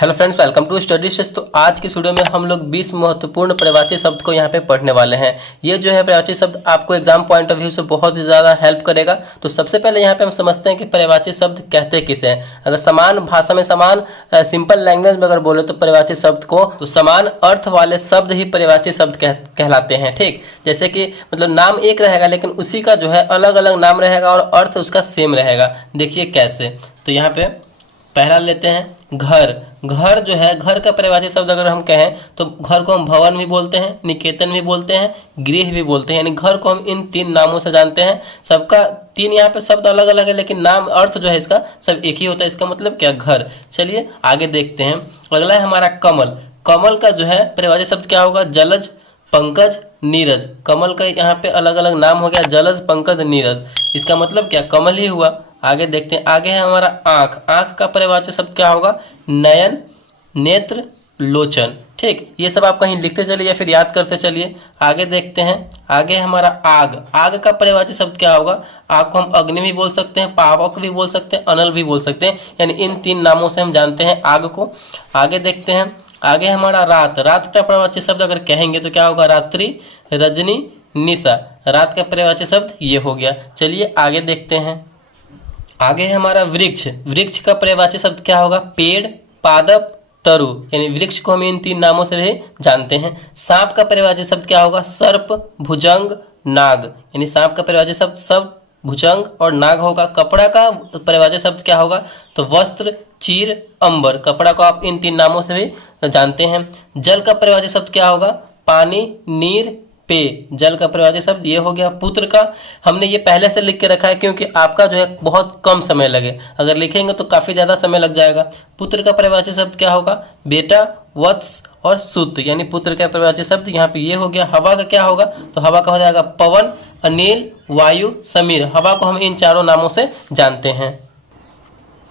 Hello friends, welcome to study sesh. तो आज की वीडियो में हम लोग 20 महत्वपूर्ण पर्यायवाची शब्द को यहाँ पे पढ़ने वाले हैं। ये जो है पर्यायवाची शब्द आपको एग्जाम पॉइंट ऑफ व्यू से बहुत ही ज़्यादा हेल्प करेगा। तो सबसे पहले यहाँ पे हम समझते हैं कि पर्यायवाची शब्द कहते किसे हैं। अगर समान भाषा में, समान सिंपल लैंग्वेज में अगर बोले तो पर्यायवाची शब्द को तो समान अर्थ वाले शब्द ही पर्यायवाची शब्द कहलाते हैं। ठीक, जैसे कि मतलब नाम एक रहेगा लेकिन उसी का जो है अलग अलग नाम रहेगा और अर्थ उसका सेम रहेगा। देखिए कैसे। तो यहाँ पे पहला लेते हैं घर। घर जो है, घर का पर्यायवाची शब्द अगर हम कहें तो घर को हम भवन भी बोलते हैं, निकेतन भी बोलते हैं, गृह भी बोलते हैं। यानी घर को हम इन तीन नामों से जानते हैं। सबका तीन यहाँ पे शब्द अलग अलग है लेकिन नाम अर्थ जो है इसका सब एक ही होता है। इसका मतलब क्या, घर। चलिए आगे देखते हैं। अगला है हमारा कमल। कमल का जो है पर्यायवाची शब्द क्या होगा, जलज, पंकज, नीरज। कमल का यहाँ पे अलग अलग नाम हो गया, जलज, पंकज, नीरज। इसका मतलब क्या, कमल ही हुआ। आगे देखते हैं। आगे है हमारा आंख। आंख का पर्यायवाची शब्द क्या होगा, नयन, नेत्र, लोचन। ठीक, ये सब आप कहीं लिखते चलिए या फिर याद करते चलिए। आगे देखते हैं। आगे हमारा आग। आग का पर्यायवाची शब्द क्या होगा, आग को हम अग्नि भी बोल सकते हैं, पावक भी बोल सकते हैं, अनल भी बोल सकते हैं। यानी इन तीन नामों से हम जानते हैं आग को। आगे देखते हैं। आगे हमारा रात। रात का पर्यायवाची शब्द अगर कहेंगे तो क्या होगा, रात्रि, रजनी, निशा। रात का पर्यायवाची शब्द ये हो गया। चलिए आगे देखते हैं। आगे है हमारा वृक्ष। वृक्ष का पर्यायवाची शब्द क्या होगा, पेड़, पादप, तरु। यानी वृक्ष को हम इन तीन नामों से भी जानते हैं। सांप का पर्यायवाची शब्द क्या होगा, सर्प, भुजंग, नाग। यानी सांप का पर्यायवाची शब्द सब, भुजंग और नाग होगा। कपड़ा का पर्यायवाची शब्द क्या होगा, तो वस्त्र, चीर, अंबर। कपड़ा को आप इन तीन नामों से भी जानते हैं। जल का पर्यायवाची शब्द क्या होगा, पानी, नीर, पे। जल का पर्यायवाची शब्द ये हो गया। पुत्र का हमने ये पहले से लिख के रखा है क्योंकि आपका जो है बहुत कम समय लगे, अगर लिखेंगे तो काफी ज्यादा समय लग जाएगा। पुत्र का पर्यायवाची शब्द क्या होगा, बेटा, वत्स और सुत। यानी पुत्र का पर्यायवाची शब्द यहाँ पे ये हो गया। हवा का क्या होगा, तो हवा का हो जाएगा पवन, अनिल, वायु, समीर। हवा को हम इन चारों नामों से जानते हैं।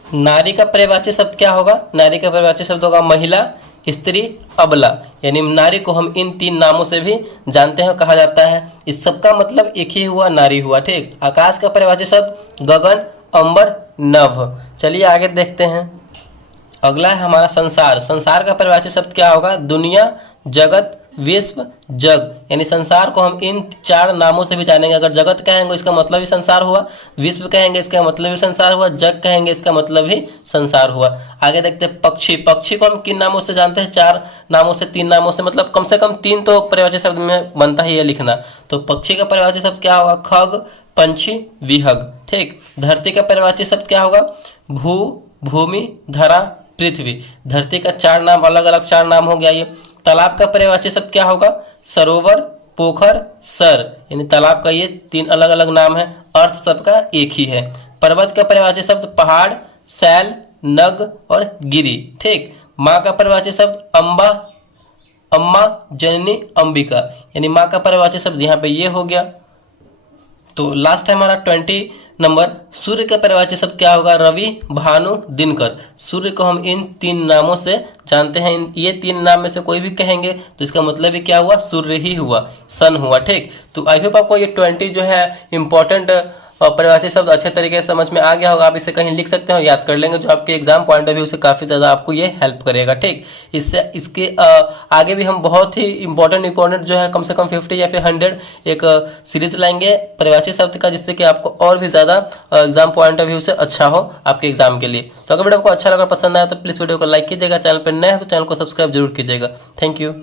नारी का पर्यायवाची शब्द क्या होगा, नारी का पर्यायवाची शब्द होगा महिला, स्त्री, अबला। यानी नारी को हम इन तीन नामों से भी जानते हैं, कहा जाता है। इस सब का मतलब एक ही हुआ, नारी हुआ। ठीक, आकाश का पर्यायवाची शब्द गगन, अंबर, नभ। चलिए आगे देखते हैं। अगला है हमारा संसार। संसार का पर्यायवाची शब्द क्या होगा, दुनिया, जगत, विश्व, जग। यानी संसार को हम इन चार नामों से भी जानेंगे। अगर जगत कहेंगे इसका मतलब भी संसार हुआ, विश्व कहेंगे इसका मतलब भी संसार हुआ, जग कहेंगे इसका मतलब भी संसार हुआ। आगे देखते हैं पक्षी। पक्षी को हम किन नामों से जानते हैं, चार नामों से, तीन नामों से। मतलब कम से कम तीन तो पर्यायवाची शब्द में बनता है ये लिखना। तो पक्षी का पर्यायवाची शब्द क्या होगा, खग, पंछी, विहग। ठीक, धरती का पर्यायवाची शब्द क्या होगा, भू, भूमि, धरा, पृथ्वी। धरती का चार नाम, अलग अलग चार नाम हो गया ये। तालाब का पर्यायवाची शब्द क्या होगा, सरोवर, पोखर, सर। यानी तालाब का ये तीन अलग अलग नाम है, अर्थ सबका एक ही है। पर्वत का पर्यायवाची शब्द पहाड़, शैल, नग और गिरी। ठीक, माँ का पर्यायवाची शब्द अम्बा, अम्मा, जननी, अंबिका। यानी माँ का पर्यायवाची शब्द यहाँ पे ये हो गया। तो लास्ट है हमारा 20 नंबर। सूर्य का पर्यायवाची शब्द क्या होगा, रवि, भानु, दिनकर। सूर्य को हम इन तीन नामों से जानते हैं। ये तीन नाम में से कोई भी कहेंगे तो इसका मतलब भी क्या हुआ, सूर्य ही हुआ, सन हुआ। ठीक, तो आई होप आपको ये 20 जो है इंपॉर्टेंट पर्यायवाची शब्द अच्छे तरीके से समझ में आ गया होगा। आप इसे कहीं लिख सकते हो, याद कर लेंगे, जो आपके एग्जाम पॉइंट ऑफ व्यू से काफी ज्यादा आपको ये हेल्प करेगा। ठीक, इससे इसके आगे भी हम बहुत ही इंपॉर्टेंट जो है कम से कम 50 या फिर 100 एक सीरीज लाएंगे पर्यायवाची शब्द का, जिससे कि आपको और भी ज्यादा एग्जाम पॉइंट ऑफ व्यू से अच्छा हो आपके एग्जाम के लिए। तो अगर वीडियो आपको अच्छा लगा, पसंद आया तो प्लीज वीडियो को लाइक कीजिएगा। चैनल पर नए हैं तो चैनल को सब्सक्राइब जरूर कीजिएगा। Thank you.